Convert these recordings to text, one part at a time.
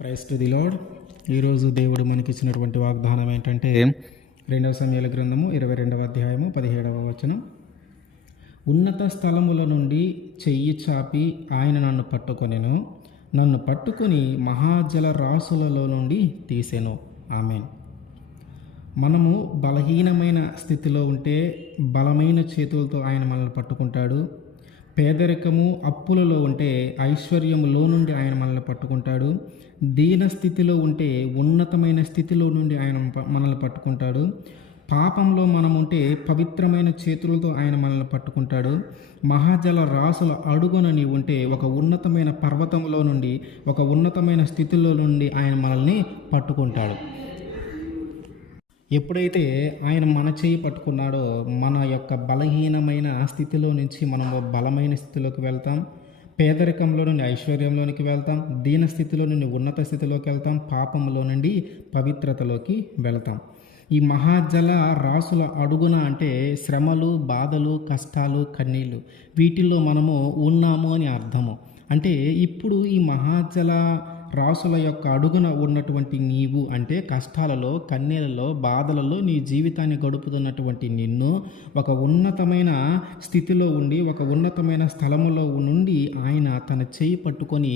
Praise to the lord. ఈరోజు దేవుడు మనకిచ్చినటువంటి వాగ్దానం ఏంటంటే 2 సమూయేలు గ్రంథము 22వ అధ్యాయము 17వ వచనం. ఉన్నత స్థలముల నుండి చెయ్యి చాపి ఆయన నన్ను పట్టుకొని మహాజల రాసులలో నుండి తీసెను. ఆమేన్. మనము బలహీనమైన స్థితిలో ఉంటే బలమైన చేతులతో ఆయన మనల్ని పట్టుకుంటాడు. పేదరికము అప్పులలో ఉంటే ఐశ్వర్యములో నుండి ఆయన మనల్ని పట్టుకుంటాడు. దీన స్థితిలో ఉంటే ఉన్నతమైన స్థితిలో నుండి ఆయన మనల్ని పట్టుకుంటాడు. పాపంలో మనం ఉంటే పవిత్రమైన చేతులతో ఆయన మనల్ని పట్టుకుంటాడు. మహాజల రాసుల అడుగున నీవు ఉంటే ఒక ఉన్నతమైన పర్వతంలో నుండి ఒక ఉన్నతమైన స్థితిలో నుండి ఆయన మనల్ని పట్టుకుంటాడు. ఎప్పుడైతే ఆయన మన చేయి పట్టుకున్నాడో మన యొక్క బలహీనమైన స్థితిలో నుంచి మనం బలమైన స్థితిలోకి వెళ్తాం. పేదరికంలో నుండి ఐశ్వర్యంలోనికి వెళ్తాం. దీన స్థితిలో నుండి ఉన్నత స్థితిలోకి వెళ్తాం. పాపంలో నుండి పవిత్రతలోకి వెళ్తాం. ఈ మహాజల రాసుల అడుగున అంటే శ్రమలు, బాధలు, కష్టాలు, కన్నీళ్ళు, వీటిల్లో మనము ఉన్నాము అని అర్థము. అంటే ఇప్పుడు ఈ మహాజల రాసుల యొక్క అడుగున ఉన్నటువంటి నీవు అంటే కష్టాలలో, కన్నీళ్ళలో, బాధలలో నీ జీవితాన్ని గడుపుతున్నటువంటి నిన్ను ఒక ఉన్నతమైన స్థితిలో ఉండి ఒక ఉన్నతమైన స్థలములో నుండి ఆయన తన చేయి పట్టుకొని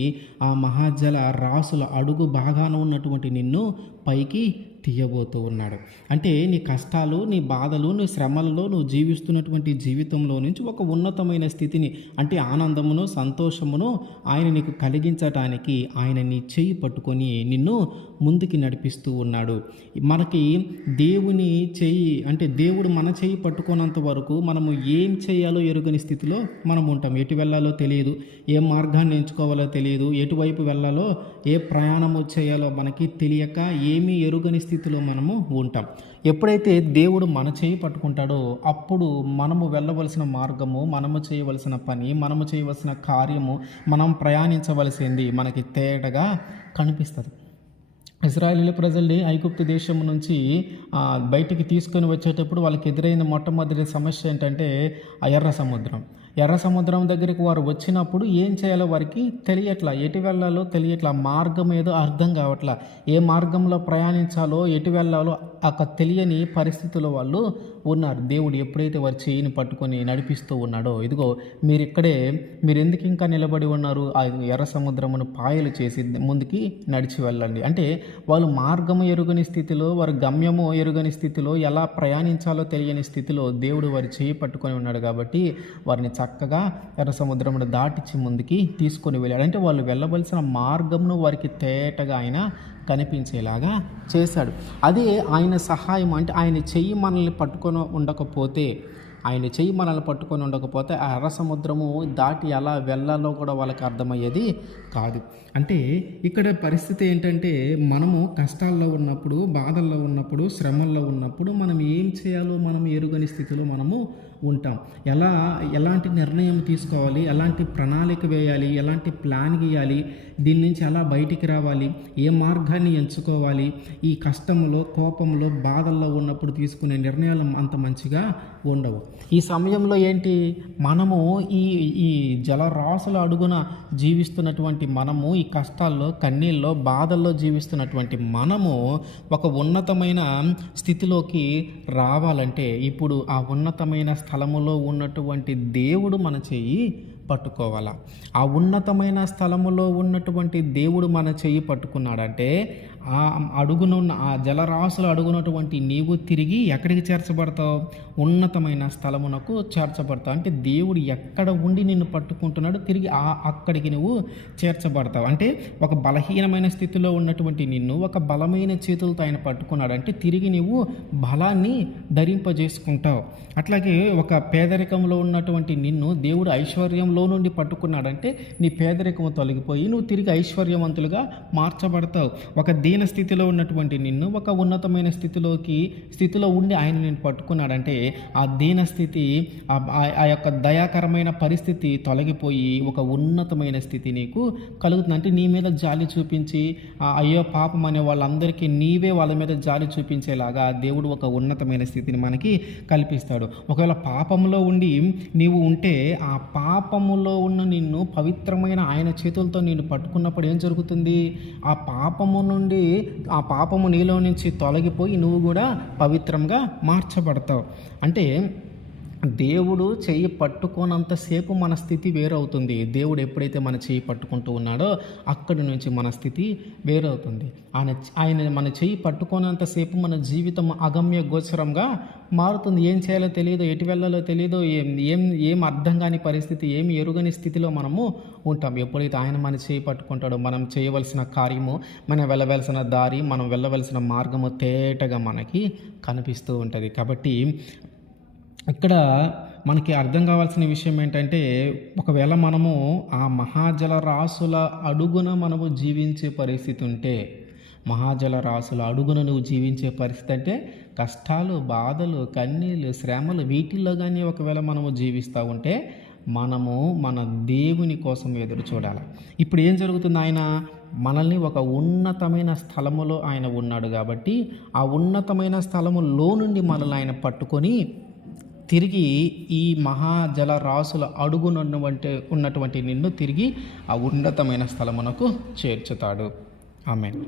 ఆ మహాజల రాసుల అడుగు భాగాన ఉన్నటువంటి నిన్ను పైకి తీయబోతూ ఉన్నాడు. అంటే నీ కష్టాలు, నీ బాధలు, నీ శ్రమలలో నువ్వు జీవిస్తున్నటువంటి జీవితంలో నుంచి ఒక ఉన్నతమైన స్థితిని అంటే ఆనందమును, సంతోషమును ఆయన నీకు కలిగించటానికి ఆయన నీ చేయి పట్టుకొని నిన్ను ముందుకి నడిపిస్తూ ఉన్నాడు. మనకి దేవుని చేయి అంటే దేవుడు మన చేయి పట్టుకున్నంత వరకు మనము ఏం చేయాలో ఎరుగని స్థితిలో మనం ఉంటాం. ఎటు వెళ్ళాలో తెలియదు, ఏ మార్గాన్ని ఎంచుకోవాలో తెలియదు, ఎటువైపు వెళ్ళాలో, ఏ ప్రయాణము చేయాలో మనకి తెలియక ఏమీ ఎరుగని స్థితిలో మనము ఉంటాం. ఎప్పుడైతే దేవుడు మన చేయి పట్టుకుంటాడో అప్పుడు మనము వెళ్ళవలసిన మార్గము, మనము చేయవలసిన పని, మనము చేయవలసిన కార్యము, మనం ప్రయాణించవలసింది మనకి తేటగా కనిపిస్తుంది. ఇశ్రాయేలు ప్రజల్ని ఐగుప్తు దేశం నుంచి బయటికి తీసుకొని వచ్చేటప్పుడు వాళ్ళకి ఎదురైన మొట్టమొదటి సమస్య ఏంటంటే ఎర్ర సముద్రం దగ్గరికి వారు వచ్చినప్పుడు ఏం చేయాలో వారికి తెలియట్లా, ఎటు వెళ్ళాలో తెలియట్లా, మార్గం ఏదో అర్థం కావట్లా, ఏ మార్గంలో ప్రయాణించాలో ఎటు వెళ్ళాలో తెలియని పరిస్థితుల్లో వాళ్ళు ఉన్నారు. దేవుడు ఎప్పుడైతే వారి చేయిని పట్టుకొని నడిపిస్తూ ఉన్నాడో ఇదిగో మీరు ఎందుకు ఇంకా నిలబడి ఉన్నారు, ఆ ఎర్ర సముద్రమును పాయలు చేసి ముందుకి నడిచి వెళ్ళండి అంటే వాళ్ళు మార్గము ఎరుగని స్థితిలో, వారు గమ్యము ఎరుగని స్థితిలో, ఎలా ప్రయాణించాలో తెలియని స్థితిలో దేవుడు వారి చేయి పట్టుకొని ఉన్నాడు. కాబట్టి వారిని చక్కగా ఎర్ర సముద్రమును దాటించి ముందుకి తీసుకొని వెళ్ళాడు. అంటే వాళ్ళు వెళ్ళవలసిన మార్గంను వారికి తేటగా ఆయన కనిపించేలాగా చేశాడు. అదే ఆయన సహాయం. అంటే ఆయన చెయ్యి మనల్ని పట్టుకొని ఉండకపోతే ఆ ఎర్ర సముద్రము దాటి ఎలా వెళ్ళాలో కూడా వాళ్ళకి అర్థమయ్యేది కాదు. అంటే ఇక్కడ పరిస్థితి ఏంటంటే మనము కష్టాల్లో ఉన్నప్పుడు, బాధల్లో ఉన్నప్పుడు, శ్రమల్లో ఉన్నప్పుడు మనం ఏం చేయాలో మనం ఎరుగని స్థితిలో మనము ఉంటాం. ఎలాంటి నిర్ణయం తీసుకోవాలి, ఎలాంటి ప్రణాళిక వేయాలి, ఎలాంటి ప్లాన్ గీయాలి, దీని నుంచి ఎలా బయటికి రావాలి, ఏ మార్గాన్ని ఎంచుకోవాలి, ఈ కష్టంలో, కోపంలో, బాధల్లో ఉన్నప్పుడు తీసుకునే నిర్ణయాలు అంత మంచిగా ఉండవు. ఈ సమయంలో ఏంటి, మనము ఈ జలరాశుల అడుగున జీవిస్తున్నటువంటి మనము, ఈ కష్టాల్లో, కన్నీళ్ళలో, బాధల్లో జీవిస్తున్నటువంటి మనము ఒక ఉన్నతమైన స్థితిలోకి రావాలంటే ఇప్పుడు ఆ ఉన్నతమైన స్థలములో ఉన్నటువంటి దేవుడు మన చెయ్యి పట్టుకోవాలా. ఆ ఉన్నతమైన స్థలములో ఉన్నటువంటి దేవుడు మన చెయ్యి పట్టుకున్నాడంటే ఆ అడుగునున్న ఆ జలరాశులు అడుగునటువంటి నీవు తిరిగి ఎక్కడికి చేర్చబడతావు, ఉన్నతమైన స్థలమునకు చేర్చబడతావు. అంటే దేవుడు ఎక్కడ ఉండి నిన్ను పట్టుకుంటున్నాడు తిరిగి అక్కడికి నువ్వు చేర్చబడతావు. అంటే ఒక బలహీనమైన స్థితిలో ఉన్నటువంటి నిన్ను ఒక బలమైన చేతులతో ఆయన పట్టుకున్నాడు అంటే తిరిగి నువ్వు బలాన్ని ధరింపజేసుకుంటావు. అట్లాగే ఒక పేదరికంలో ఉన్నటువంటి నిన్ను దేవుడు ఐశ్వర్యంలో నుండి పట్టుకున్నాడంటే నీ పేదరికము తొలగిపోయి నువ్వు తిరిగి ఐశ్వర్యవంతులుగా మార్చబడతావు. ఒక దీన స్థితిలో ఉన్నటువంటి నిన్ను ఒక ఉన్నతమైన స్థితిలో ఉండి ఆయన నేను పట్టుకున్నాడంటే ఆ దీన స్థితి, ఆ యొక్క దయాకరమైన పరిస్థితి తొలగిపోయి ఒక ఉన్నతమైన స్థితి నీకు కలుగుతుంది. అంటే నీ మీద జాలి చూపించి అయ్యో పాపం అనే వాళ్ళందరికీ నీవే వాళ్ళ మీద జాలి చూపించేలాగా దేవుడు ఒక ఉన్నతమైన స్థితిని మనకి కల్పిస్తాడు. ఒకవేళ పాపంలో ఉండి నీవు ఉంటే ఆ పాపములో ఉన్న నిన్ను పవిత్రమైన ఆయన చేతులతో నిన్ను పట్టుకున్నప్పుడు ఏం జరుగుతుంది? ఆ పాపము నీలో నుంచి తొలగిపోయి నువ్వు కూడా పవిత్రంగా మార్చబడతావు. అంటే దేవుడు చెయ్యి పట్టుకోనంతసేపు మన స్థితి వేరవుతుంది. దేవుడు ఎప్పుడైతే మన చెయ్యి పట్టుకుంటూ ఉన్నాడో అక్కడి నుంచి మన స్థితి వేరవుతుంది. ఆయన మన చెయ్యి పట్టుకోనంతసేపు మన జీవితం అగమ్య గోచరంగా మారుతుంది. ఏం చేయాలో తెలియదు, ఎటు వెళ్ళాలో తెలియదు, ఏం అర్థం కాని పరిస్థితి, ఏమి ఎరుగని స్థితిలో మనము ఉంటాం. ఎప్పుడైతే ఆయన మన చేయి పట్టుకుంటాడో మనం చేయవలసిన కార్యము, మనం వెళ్ళవలసిన దారి, మనం వెళ్ళవలసిన మార్గము తేటగా మనకి కనిపిస్తూ ఉంటుంది. కాబట్టి ఇక్కడ మనకి అర్థం కావాల్సిన విషయం ఏంటంటే, ఒకవేళ మనము ఆ మహాజల రాసుల అడుగున మనము జీవించే పరిస్థితి ఉంటే, మహాజల రాసుల అడుగున నువ్వు జీవించే పరిస్థితి అంటే కష్టాలు, బాధలు, కన్నీళ్ళు, శ్రమలు వీటిల్లో కానీ ఒకవేళ మనము జీవిస్తూ ఉంటే మనము మన దేవుని కోసం ఎదురు చూడాలి. ఇప్పుడు ఏం జరుగుతుంది? ఆయన మనల్ని ఒక ఉన్నతమైన స్థలములో ఆయన ఉన్నాడు కాబట్టి ఆ ఉన్నతమైన స్థలములో నుండి మనల్ని ఆయన పట్టుకొని తిరిగి ఈ మహాజల రాసుల ఉన్నటువంటి నిన్ను తిరిగి ఆ ఉన్నతమైన స్థలమునకు చేర్చుతాడు. ఆమేన్.